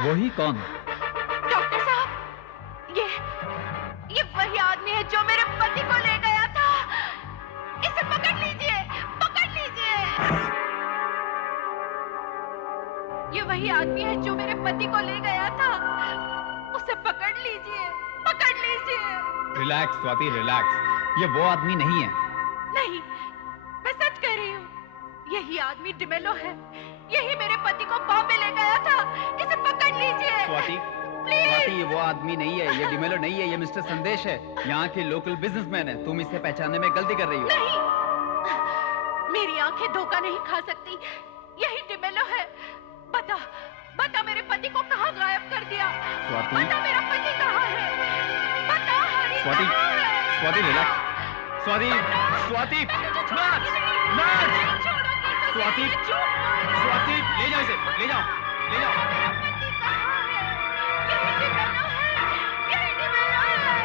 वही कौन? डॉक्टर साहब, ये वही आदमी है जो मेरे पति को ले गया था। इसे पकड़ लीजिए, पकड़ लीजिए। ये वही आदमी है जो मेरे पति को ले गया था। उसे पकड़ लीजिए, पकड़ लीजिए। Relax Swati, relax. ये वो आदमी नहीं है। नहीं, मैं सच कह रही हूँ। यही आदमी डिमेलो है। यही मेरे पति को बॉम्बे ले गया था। इसे पकड़ लीजिए। स्वाति, स्वाति, ये वो आदमी नहीं है। ये डिमेलो नहीं है। ये मिस्टर संदेश है, यहाँ के लोकल बिजनेसमैन है। तुम इसे पहचानने में गलती कर रही हो। नहीं, मेरी आंखें धोखा नहीं खा सकती। यही डिमेलो है। बता, बता मेरे पति को कहाँ गायब कर दिया। स्वाति, बता मेरा पति कहाँ है। बता हरी स्वाति, कहाँ है? Swati relax. Swati, Swati, nurse, nurse, Swati, Swati, ले जाओ इसे, ले जाओ, ले जाओ। पति कहाँ है? यही डिमेलो है, यही डिमेलो है।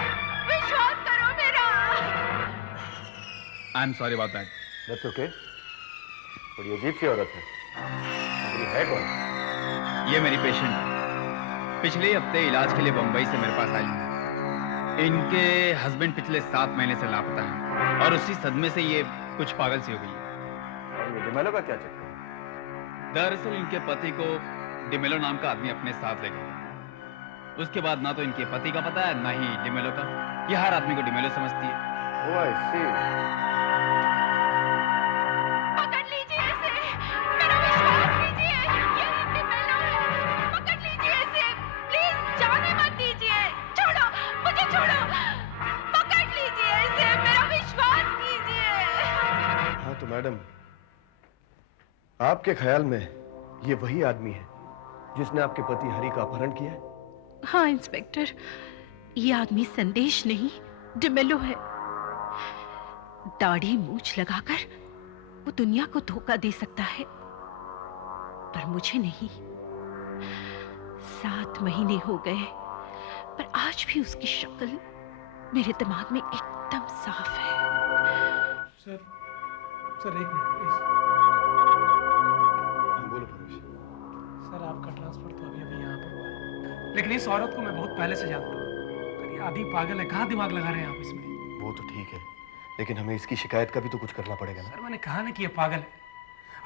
विश्वास करो मेरा। I am sorry about that. That's okay. बड़ी अजीब सी औरत है। ये है कौन? ये मेरी पेशेंट पिछले हफ्ते इलाज के लिए बंबई से मेरे पास आई है। इनके हस्बैंड पिछले 7 महीने से लापता हैं और उसी सदमे से ये कुछ पागल सी हो गई है। और ये डिमेलो का क्या चक्कर है? दरअसल इनके पति को डिमेलो नाम का आदमी अपने साथ ले गया। उसके बाद ना तो इनके पति का पता है, ना ही डिमेलो का। ये हर आदमी को डिमेलो समझती है। ओह आई सी। पकड़ लीजिए इसे, मेरा विश्वास कीजिए। यही डिमेलो है। पकड़ लीजिए इसे, प्लीज जाने मत दीजिए। छोड़ो, मुझे छोड़ो। पकड़ लीजिए इसे, मेरा विश्वास कीजिए। हाँ तो मैडम, आपके ख्याल में ये वही आदमी है जिसने आपके पति हरि का अपहरण किया है? हाँ इंस्पेक्टर, ये आदमी संदेश नहीं डिमेलो है। दाढ़ी मूछ लगाकर वो दुनिया को धोखा दे सकता है, पर मुझे नहीं। 7 महीने हो गए, पर आज भी उसकी शक्ल मेरे दिमाग में एकदम साफ है। सर, सर एक मिनट प्लीज। बोलो भविष्य। सर आपका ट्रांसफर तो अभी अभी यहाँ पर हुआ है, लेकिन इस औरत को मैं बहुत पहले से जानता हूँ। सर ये आधी पागल है, कहाँ दिमाग लगा रहे हैं आप इसमें? वो तो ठीक है, लेकिन हमें इसकी शिकायत का भी तो कुछ करना पड़ेगा ना। सर मैंने कहा ना कि ये पागल है।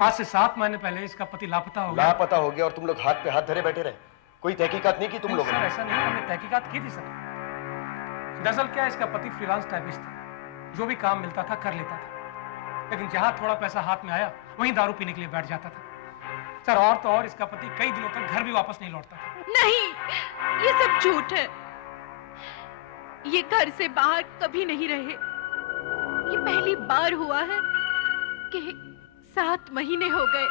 आज से 7 महीने पहले इसका पति लापता हो गया। लापता हो गया और तुम लोग हाथ पे हाथ धरे बैठे रहे। कोई तहकीकात नहीं की तुम लोगों सर ने? ऐसा नहीं, हमने तहकीकात की थी सर। दरअसल क्या इसका पति फ्रीलांस टाइपिस्ट था, जो भी काम मिलता था कर लेता था, लेकिन जहां थोड़ा पैसा हाथ में आया वहीं दारू पीने के लिए बैठ जाता था। सर और तो और इसका पति कई दिनों तक घर भी वापस नहीं लौटता था। नहीं, ये सब झूठ है। ये घर से बाहर कभी नहीं रहे। ये पहली बार हुआ है कि 7 महीने हो गए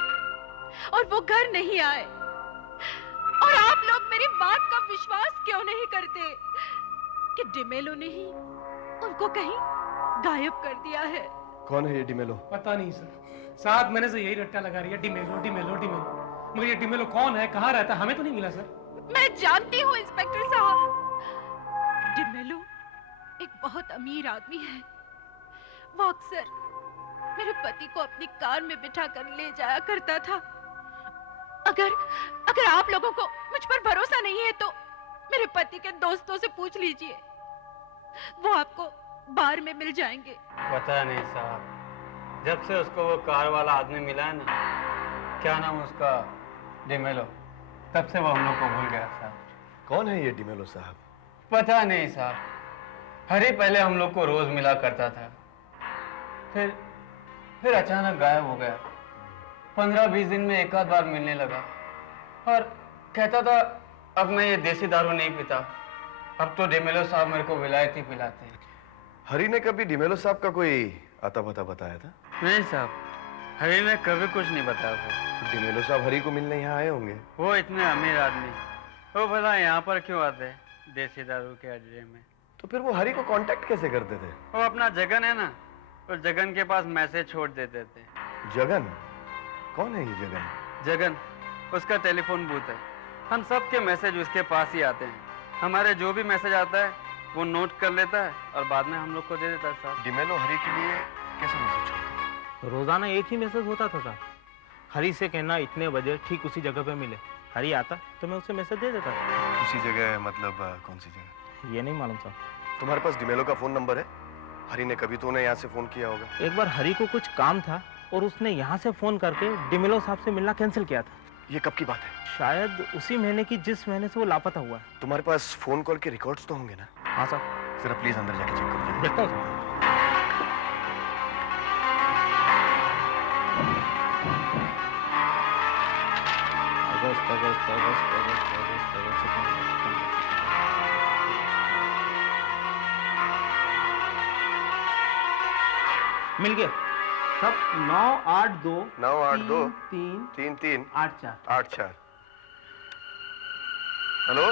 और वो घर नहीं आए। और आप लोग मेरी बात का विश्वास क्यों नहीं करते कि डिमेलो ने ही उनको कहीं गायब कर दिया है? कौन है ये डिमेलो? पता नहीं सर, 7 महीने से यही रट्टा लगा रही है, डिमेलो डिमेलो डिमेलो। मगर ये डिमेलो कौन है, कहाँ रहता है, हमें तो नहीं मिला सर। मैं जानती हूँ इंस्पेक्टर साहब, डिमेलो एक बहुत अमीर आदमी है। वो अक्सर मेरे पति को अपनी कार में बिठा कर ले जाया करता था। अगर आप लोगों को मुझ पर भरोसा नहीं है तो मेरे पति के दोस्तों से पूछ लीजिए, वो आपको बार में मिल जाएंगे। पता नहीं साहब, जब से उसको वो कार वाला आदमी मिला है ना, क्या नाम उसका, डिमेलो, तब से वो हम लोग को भूल गया साहब। कौन है ये डिमेलो साहब? पता नहीं साहब, हरी पहले हम लोग को रोज मिला करता था, फिर अचानक गायब हो गया। 15-20 दिन में एक आध बार मिलने लगा और कहता था अब मैं ये देसी दारू नहीं पीता, अब तो डिमेलो साहब मेरे को विलायती पिलाते हैं। हरी ने कभी डिमेलो साहब का कोई आता पता बताया था? नहीं साहब, हरी ने कभी कुछ नहीं बताया था। डिमेलो साहब हरी को मिलने यहाँ आए होंगे। वो इतने अमीर आदमी, वो भला यहाँ पर क्यों आते देसी दारू के अड्डे में? तो फिर वो हरी को कांटेक्ट कैसे करते थे? वो अपना जगन है ना, उस जगन के पास मैसेज छोड़ देते थे। जगन? कौन है ये जगन? जगन उसका टेलीफोन बूथ है, हम सब के मैसेज उसके पास ही आते हैं। हमारे जो भी मैसेज आता है वो नोट कर लेता है और बाद में हम लोग को दे देता है साहब। डिमेलो हरी के लिए कैसे मैसेज छोड़ता? रोजाना एक ही मैसेज होता था साहब, हरी से कहना इतने बजे ठीक उसी जगह पे मिले। हरी आता तो मैं उसे मैसेज दे देता। उसी जगह मतलब कौन सी जगह? ये नहीं मालूम साहब। तुम्हारे पास डिमेलो का फोन नंबर है? हरी ने कभी तो उन्हें यहाँ से फोन किया होगा। एक बार हरी को कुछ काम था और उसने यहाँ से फोन करके डिमेलो साहब से मिलना कैंसिल किया था। ये कब की बात है? शायद उसी महीने की जिस महीने से वो लापता हुआ है। तुम्हारे पास फोन कॉल के रिकॉर्ड्स तो होंगे ना? हाँ साहब। जरा प्लीज अंदर जाके चेक करो। देखता हूँ साहब। अगस्त अगस्त अगस्त अगस्त अगस्त अगस्त सितंबर। मिल गया सब। 982 982 3 33 84। 84। हेलो,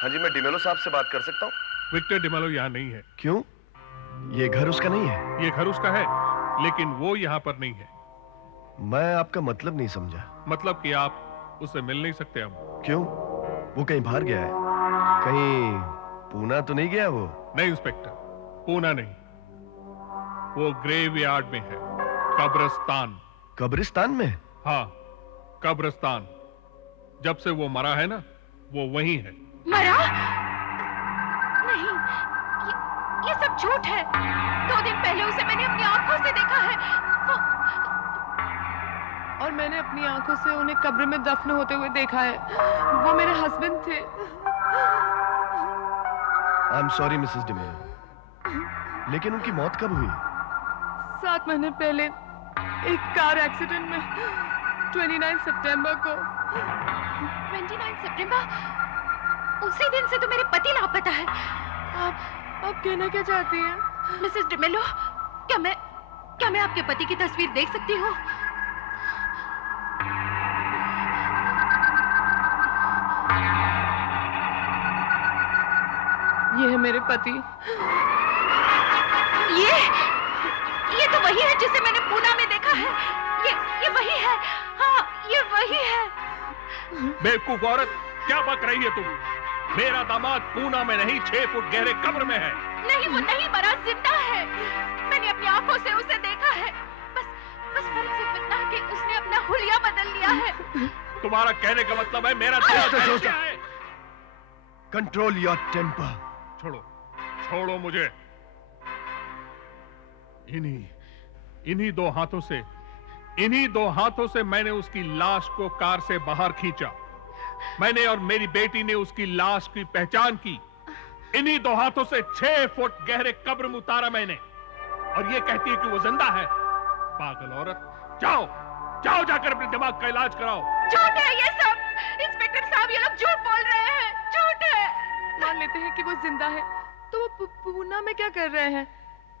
हाँ जी, मैं डिमेलो साहब से बात कर सकता हूँ? विक्टर डिमेलो यहाँ नहीं है। क्यों? ये घर उसका नहीं है? ये घर उसका है, लेकिन वो यहाँ पर नहीं है। मैं आपका मतलब नहीं समझा। मतलब कि आप उससे मिल नहीं सकते हम। क्यों? वो कहीं बाहर गया है? कहीं पूना तो नहीं गया वो? नहीं इंस्पेक्टर, पूना नहीं, वो ग्रेवयार्ड में है, कब्रिस्तान। कब्रिस्तान में? हाँ, कब्रिस्तान। जब से वो मरा है ना, वो वहीं है। मरा? नहीं, ये सब झूठ है। 2 दिन पहले उसे मैंने अपनी आंखों से देखा है। और मैंने अपनी आंखों से उन्हें कब्र में दफन होते हुए देखा है। वो मेरे हस्बैंड थे। I am sorry Mrs D'Mello, लेकिन उनकी मौत कब हुई? 7 महीने पहले एक कार एक्सीडेंट में 29 सितंबर को। 29 सितंबर? उसी दिन से तो मेरे पति लापता है। आप कहना क्या चाहती हैं? मिसेस डिमेलो, क्या मैं आपके पति की तस्वीर देख सकती हूँ? ये है मेरे पति। ये तो वही है जिसे मैंने पूना में देखा है। ये वही है। हाँ, ये वही है। बेवकूफ औरत, क्या बक रही है तुम? मेरा दामाद पूना में नहीं, 6 फुट गहरे कब्र में है। नहीं, वो नहीं मरा, जिंदा है। मैंने अपनी आंखों से उसे देखा है। बस फर्क सिर्फ इतना है कि उसने अपना हुलिया बदल लिया है। तुम्हारा कहने का मतलब है मेरा दिल क्या है? Control your temper. छोड़ो मुझे। इन्हीं दो हाथों से मैंने उसकी लाश को कार से बाहर खींचा। मैंने और मेरी बेटी ने उसकी लाश की पहचान की। इन्हीं 2 हाथों से 6 फुट गहरे कब्र में उतारा मैंने, और ये कहती है कि वो जिंदा है। पागल औरत, जाओ जाकर अपने दिमाग का इलाज कराओ। झूठ है ये सब। इंस्पेक्टर साहब, ये लोग झूठ बोल रहे हैं। झूठ है। मान लेते हैं कि वो जिंदा है, तो वो पूना में क्या कर रहे हैं?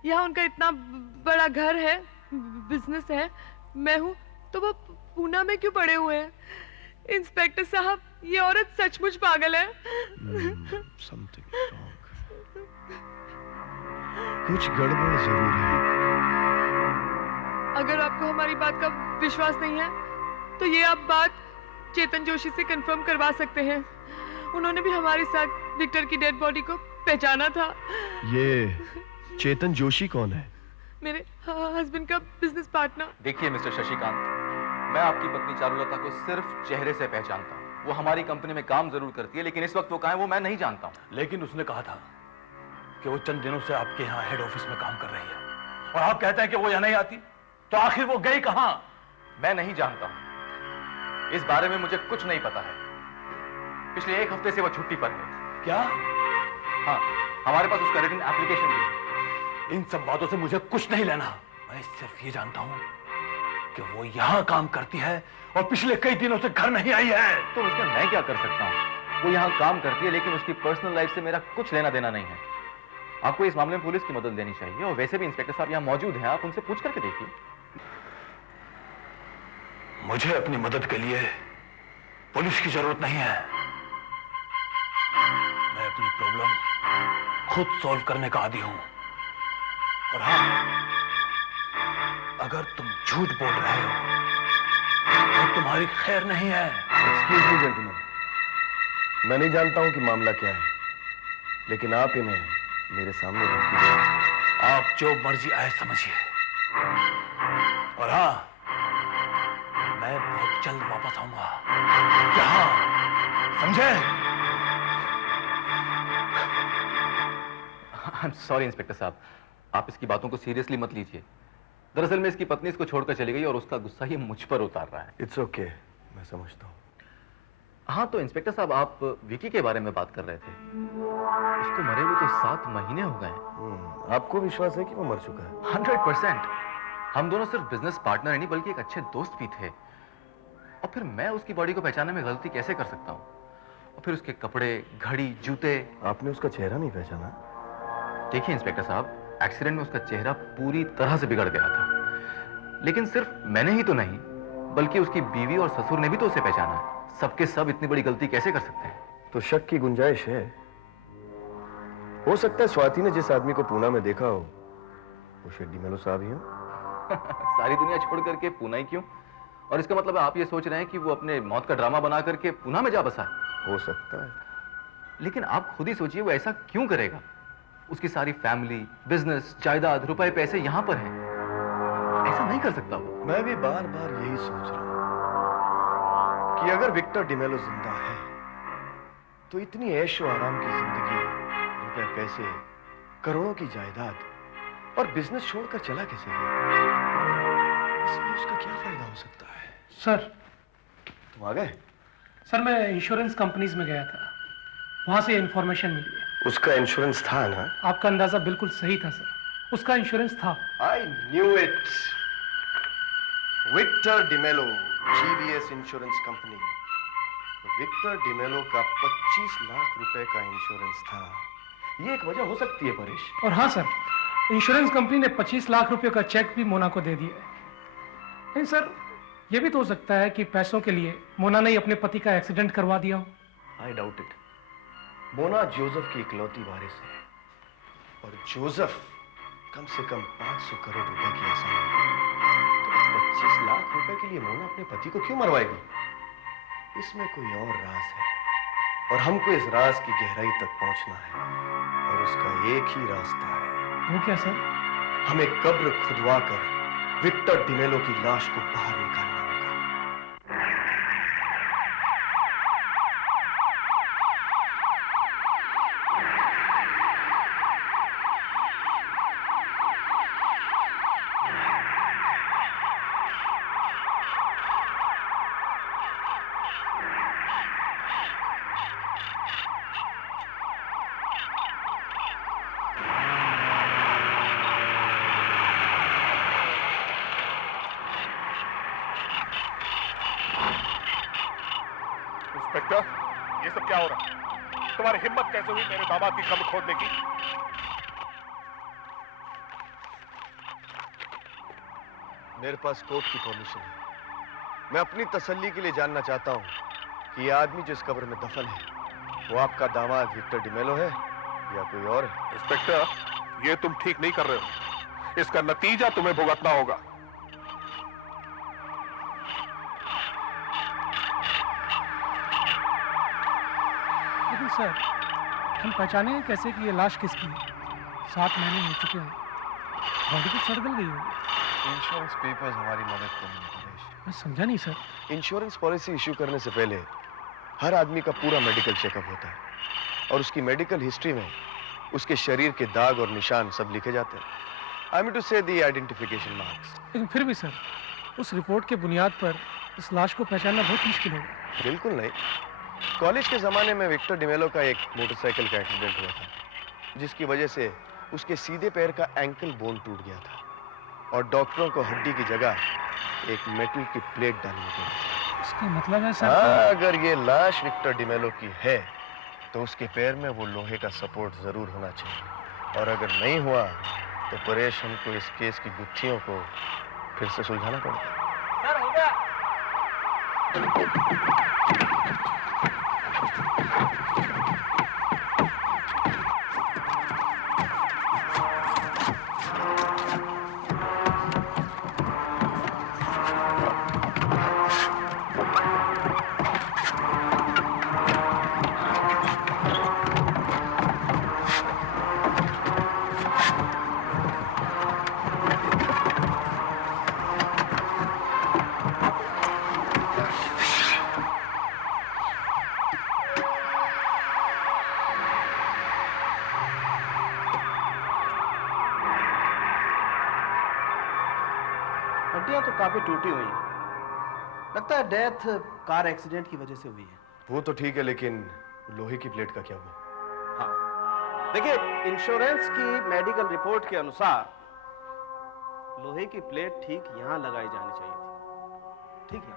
यहाँ उनका इतना बड़ा घर है, बिजनेस है, मैं हूँ, तो वो पूना में क्यों पड़े हुए हैं? इंस्पेक्टर साहब, ये औरत सचमुच पागल है। Something wrong. कुछ गड़बड़ जरूर है। अगर आपको हमारी बात का विश्वास नहीं है, तो ये आप बात चेतन जोशी से कंफर्म करवा सकते हैं। उन्होंने भी हमारे साथ विक्टर की डेड बॉडी को पहचाना था। ये चेतन जोशी कौन है? मेरे हस्बैंड का बिजनेस पार्टनर। देखिए मिस्टर शशिकांत, मैं आपकी पत्नी चारुलता को सिर्फ चेहरे से पहचानता हूँ। वो हमारी कंपनी में काम जरूर करती है, लेकिन इस वक्त वो कहाँ है वो मैं नहीं जानता हूँ। लेकिन उसने कहा था कि वो चंद दिनों से आपके यहाँ हेड ऑफिस में काम कर रही है, और आप कहते हैं कि वो यहाँ नहीं आती, तो आखिर वो गई कहाँ? मैं नहीं जानता हूँ, इस बारे में मुझे कुछ नहीं पता है। पिछले 1 हफ्ते से वो छुट्टी पर है। क्या? हाँ, हमारे पास उसका रिटन एप्लीकेशन भी है। इन सब बातों से मुझे कुछ नहीं लेना। मैं सिर्फ ये जानता हूँ कि वो यहाँ काम करती है और पिछले कई दिनों से घर नहीं आई है। तो उसमें मैं क्या कर सकता हूँ? वो यहाँ काम करती है, लेकिन उसकी पर्सनल लाइफ से मेरा कुछ लेना देना नहीं है। आपको इस मामले में पुलिस की मदद लेनी चाहिए, और वैसे भी इंस्पेक्टर साहब यहाँ मौजूद हैं, आप उनसे पूछ करके देखिए। मुझे अपनी मदद के लिए पुलिस की जरूरत नहीं है। मैं अपनी प्रॉब्लम खुद सॉल्व करने का आदी हूं। और हाँ, अगर तुम झूठ बोल रहे हो तो तुम्हारी खैर नहीं है। एक्सक्यूज मी जेंटलमैन, मैं नहीं जानता हूं कि मामला क्या है, लेकिन आप इन्हें मेरे सामने धमकी दें। आप जो मर्जी आए समझिए। और हाँ, मैं बहुत जल्द वापस आऊंगा। यहाँ समझे? आई एम सॉरी इंस्पेक्टर साहब, आप इसकी बातों को सीरियसली मत लीजिए। दरअसल में इसकी पत्नी इसको छोड़कर चली गई और उसका गुस्सा ही मुझ पर उतार रहा है। इट्स ओके, मैं समझता हूँ। हाँ, तो इंस्पेक्टर साहब, आप विकी के बारे में बात कर रहे थे। उसको मरे हुए तो 7 महीने हो गए हैं। आपको विश्वास है कि वो मर चुका है? 100%। हम दोनों सिर्फ बिजनेस पार्टनर ही नहीं बल्कि एक अच्छे दोस्त भी थे। और फिर मैं उसकी बॉडी को पहचानने में गलती कैसे कर सकता हूँ? और फिर उसके कपड़े, घड़ी, जूते। आपने उसका चेहरा नहीं पहचाना? देखिए इंस्पेक्टर साहब, एक्सीडेंट में उसका चेहरा पूरी तरह से बिगड़ गया था। लेकिन सिर्फ मैंने ही तो नहीं बल्कि उसकी बीवी और ससुर ने भी तो उसे पहचाना है। सबके सब इतनी बड़ी गलती कैसे कर सकते हैं? तो शक की गुंजाइश है। हो सकता है स्वाति ने जिस आदमी को पूना में देखा हो वो शेख डिमेलो साहब ही हो। सारी दुनिया छोड़ करके पूना ही क्यों? और इसका मतलब आप ये सोच रहे हैं कि वो अपने मौत का ड्रामा बना करके पूना में जा बसा है? हो सकता है, लेकिन आप खुद ही सोचिए वो ऐसा क्यों करेगा? उसकी सारी फैमिली, बिजनेस, जायदाद, रुपए, पैसे यहां पर हैं। ऐसा नहीं कर सकता वो। मैं भी बार बार यही सोच रहा हूं कि अगर विक्टर डिमेलो जिंदा है तो इतनी ऐशो आराम की जिंदगी, रुपए, पैसे, करोड़ों की जायदाद और बिजनेस छोड़कर चला कैसे गया? इसमें उसका क्या फायदा हो सकता है? सर, तुम आ गए? सर मैं इंश्योरेंस कंपनीज में गया था, वहां से इंफॉर्मेशन मिली है। उसका इंश्योरेंस था ना? आपका अंदाजा बिल्कुल सही था सर, उसका इंश्योरेंस था। I knew it. Victor D'Mello, GVS insurance company. Victor D'Mello का 25 लाख रुपए का इंश्योरेंस था। ये एक वजह हो सकती है परेश। और हाँ सर, इंश्योरेंस कंपनी ने 25 लाख रुपए का चेक भी मोना को दे दिया है। नहीं सर, यह भी तो हो सकता है कि पैसों के लिए मोना ने ही अपने पति का एक्सीडेंट करवा दिया हो। I doubt it. Mona Joseph की इकलौती वारिस है और जोसेफ कम से कम 500 करोड़ रुपए की आसामी है। तो 25 लाख रुपए के लिए मोना अपने पति को क्यों मरवाएगी? इसमें कोई और राज है और हमको इस राज की गहराई तक पहुंचना है और उसका एक ही रास्ता है। वो क्या सर? हमें कब्र खुदवा कर विक्टर डिमेलो की लाश को बाहर निकालना होगा। इंस्पेक्टर, ये सब क्या हो रहा है? तुम्हारी हिम्मत कैसे हुई मेरे दामाद की कब्र खोदने की? मेरे पास कोर्ट की परमिशन है। मैं अपनी तसल्ली के लिए जानना चाहता हूं कि ये आदमी जो इस कब्र में दफन है वो आपका दामाद विक्टर डिमेलो है या कोई और है? इंस्पेक्टर, ये तुम ठीक नहीं कर रहे हो। इसका नतीजा तुम्हें भुगतना होगा। लेकिन सर, हम पहचाने कैसे कि ये लाश किसकी है? 7 महीने हो चुके हैं, बॉडी तो सड़ गल गई होगी। इंश्योरेंस पेपर्स हमारी मदद करेंगे परेश। मैं समझा नहीं सर। इंश्योरेंस पॉलिसी इश्यू करने से पहले हर आदमी का पूरा मेडिकल चेकअप होता है और उसकी मेडिकल हिस्ट्री में उसके शरीर के दाग और निशान सब लिखे जाते हैं। आई मीन टू से द आइडेंटिफिकेशन मार्क्स। लेकिन फिर भी सर, उस रिपोर्ट के बुनियाद पर इस लाश को पहचानना बहुत मुश्किल होगा। बिल्कुल नहीं। कॉलेज के ज़माने में विक्टर डिमेलो का एक मोटरसाइकिल का एक्सीडेंट हुआ था जिसकी वजह से उसके सीधे पैर का एंकल बोन टूट गया था और डॉक्टरों को हड्डी की जगह एक मेटल की प्लेट डालनी पड़ी। इसका मतलब है सर? हाँ, अगर ये लाश विक्टर डिमेलो की है तो उसके पैर में वो लोहे का सपोर्ट जरूर होना चाहिए और अगर नहीं हुआ तो परेश हमको इस केस की गुत्थियों को फिर से सुलझाना पड़ेगा। सर हो गया। काफी टूटी हुई है। लगता है डेथ कार एक्सीडेंट की वजह से हुई है। वो तो ठीक है, लेकिन लोहे की प्लेट का क्या हुआ? हाँ, देखिए इंश्योरेंस की मेडिकल रिपोर्ट के अनुसार लोहे की प्लेट ठीक यहां लगाई जानी चाहिए थी, ठीक है।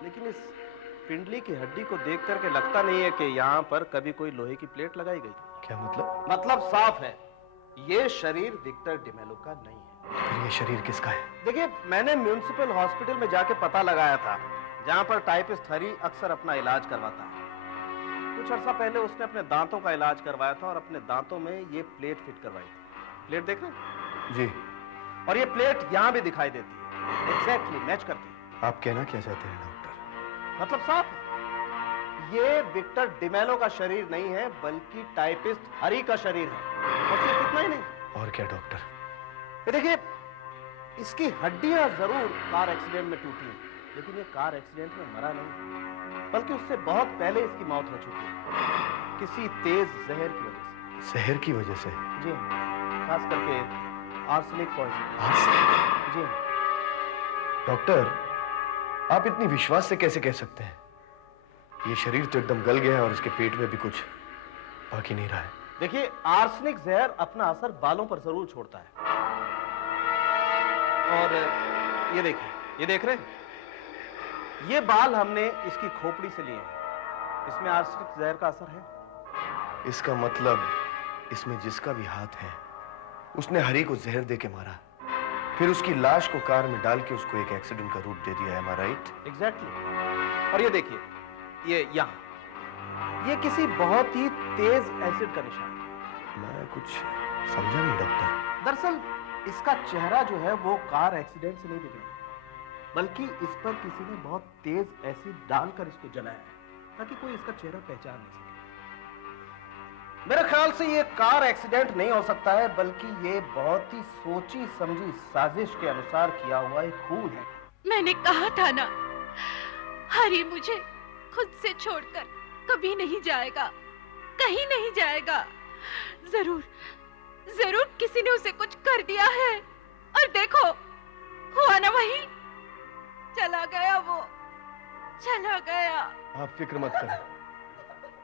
लेकिन इस पिंडली की हड्डी को देख करके लगता नहीं है कि यहां पर कभी कोई लोहे की प्लेट लगाई गई। क्या मतलब? मतलब साफ है, ये शरीर विक्टर डिमेलो का नहीं है। फिर ये शरीर किसका है? देखिए मैंने म्यूनिसिपल हॉस्पिटल में जाके पता लगाया था, जहां पर टाइपिस्ट हरी अक्सर अपना इलाज करवाता है। कुछ अर्सा पहले उसने अपने दांतों का इलाज करवाया था और अपने दांतों में ये प्लेट फिट करवाई थी। प्लेट देख रहे हैं? जी। और ये प्लेट यहां भी दिखाई देती है, एग्जैक्टली मैच करती है। आप कहना क्या चाहते हैं डॉक्टर? मतलब साफ है, ये विक्टर डिमेलो का शरीर नहीं है बल्कि टाइपिस्ट हरी का शरीर है। और सिर्फ इतना ही नहीं। और क्या डॉक्टर? ये देखिए, इसकी हड्डियां जरूर कार एक्सीडेंट में टूटी हैं, लेकिन ये कार एक्सीडेंट में मरा नहीं, बल्कि उससे बहुत पहले इसकी मौत हो चुकी है, किसी तेज जहर की वजह से। जहर की वजह से? जी हाँ, खास करके आर्सेनिक पॉइजन। आर्सेनिक? जी हाँ। डॉक्टर, आप इतनी विश्वास से कैसे कह सकते हैं? ये शरीर तो एकदम गल गया है और इसके पेट में भी कुछ बाकी नहीं रहा है। देखिए, आर्सेनिक जहर अपना असर बालों पर जरूर छोड़ता है। और ये देखिए, ये देख रहे हैं, ये बाल हमने इसकी खोपड़ी से लिए हैं। इसमें आर्सेनिक जहर का असर है। इसका मतलब इसमें जिसका भी हाथ है, उसने हरी को जहर दे के मारा, फिर उसकी लाश को कार में डाल के उसको एक एक्सीडेंट का रूप दे दिया है। Am I right? एग्जैक्टली। और ये देखिए, ये यहाँ, ये किसी बहुत ही तेज एसिड का निशान है। मैं कुछ समझा नहीं डॉक्टर। दरअसल इसका चेहरा जो है वो कार एक्सीडेंट से नहीं बिगड़ा, बल्कि इस पर किसी ने बहुत तेज एसिड डालकर इसको जलाया है, ताकि कोई इसका चेहरा पहचान नहीं सके। मेरे ख्याल से ये कार एक्सीडेंट नहीं हो सकता है, बल्कि ये बहुत ही सोची समझी साजिश के अनुसार किया हुआ एक खून है। मैंने कहा था ना, हरी मुझे खुद से छोड़कर कभी नहीं जाएगा, कहीं नहीं जाएगा। जरूर जरूर किसी ने उसे कुछ कर दिया है, और देखो हुआ ना वही, चला गया वो, चला गया। आप फिक्र मत करें,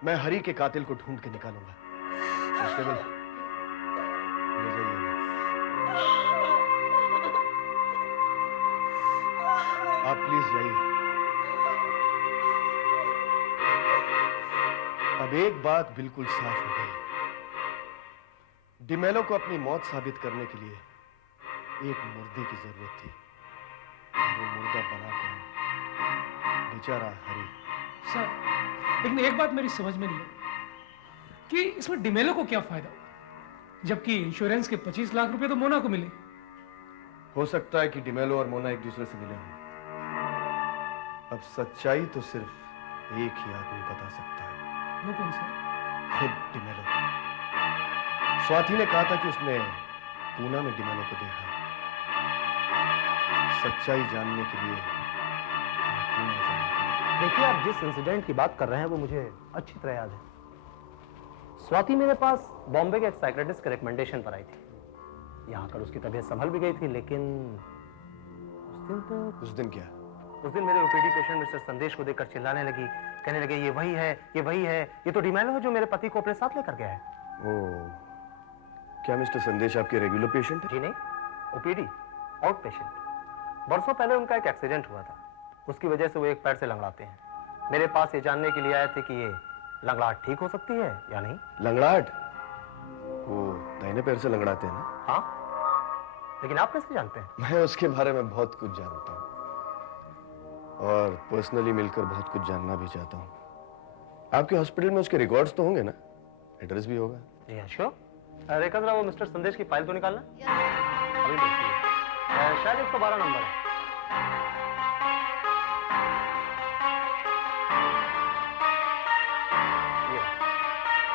मैं हरी के कातिल को ढूंढ के निकालूंगा। कांस्टेबल, ले जाइए। आप प्लीज जाइए। अब एक बात बिल्कुल साफ हो गई, डिमेलो को अपनी मौत साबित करने के लिए एक मुर्दे की जरूरत थी, और वो मुर्दा बना कौन? बेचारा हरी। सर, लेकिन एक बात मेरी समझ में नहीं है कि इसमें डिमेलो को क्या फायदा हुआ, जबकि इंश्योरेंस के 25 लाख रुपए तो मोना को मिले। हो सकता है कि डिमेलो और मोना एक दूसरे से मिले हों। अब सच्चाई तो सिर्फ एक ही आदमी बता सकता है। वो कौन सा? खुद डिमेलो। स्वाति ने कहा था कि उसने पूना में डिमेलो को देखा। सच्चाई जानने के लिए पूना जाना पड़ेगा। देखिए, आप जिस इंसिडेंट की बात कर रहे हैं वो मुझे अच्छी तरह याद है। स्वाति मेरे पास बॉम्बे के एक साइकियाट्रिस्ट के रिकमेंडेशन पर आई थी। यहाँ आकर उसकी तबीयत संभल भी गई थी, लेकिन उस दिन क्या? उस दिन मेरे ओपीडी पेशेंट मिस्टर संदेश को देखकर चिल्लाने लगी, कहने लगे ये वही है, ये वही है, ये तो डिमेलो है जो मेरे पति को अपने साथ लेकर गया है। ओह, क्या मिस्टर संदेश आपके रेगुलर पेशेंट है? जी नहीं, ओपीडी, आउट पेशेंट। बरसों पहले उनका एक एक्सीडेंट हुआ था, उसकी वजह से वो एक पैर से लंगड़ाते हैं। मेरे पास ये जानने के लिए आए थे कि ये लंगड़ाहट ठीक हो सकती है या नहीं। लंगड़ाहट? वो दाहिने पैर से लंगड़ाते हैं ना? हाँ, लेकिन आप कैसे जानते हैं? मैं उसके बारे में बहुत कुछ जानता हूँ, और पर्सनली मिलकर बहुत कुछ जानना भी चाहता हूँ। आपके हॉस्पिटल में उसके रिकॉर्ड्स तो होंगे ना? एड्रेस भी होगा? जी हाँ, श्योर। रेखा जरा वो मिस्टर संदेश की फाइल तो निकालना। अभी देखती है, शायद 112 नंबर है।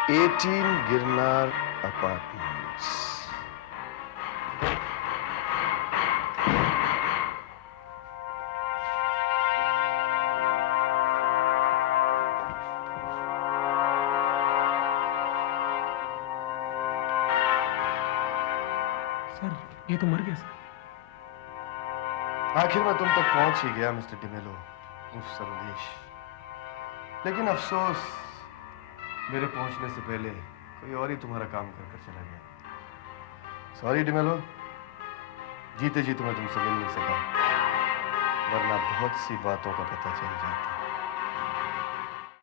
ये 18 गिरनार अपार्टमेंट्स। सर, ये तो मर गया सर। आखिर में तुम तक पहुंच ही गया मिस्टर डिमेलो, उस संदेश। लेकिन अफसोस, मेरे पहुंचने से पहले कोई और ही तुम्हारा काम कर कर चला गया। सॉरी डिमेलो, जीते जी तुम्हें तुमसे मिल नहीं सका, वरना बहुत सी बातों का पता चल जाता।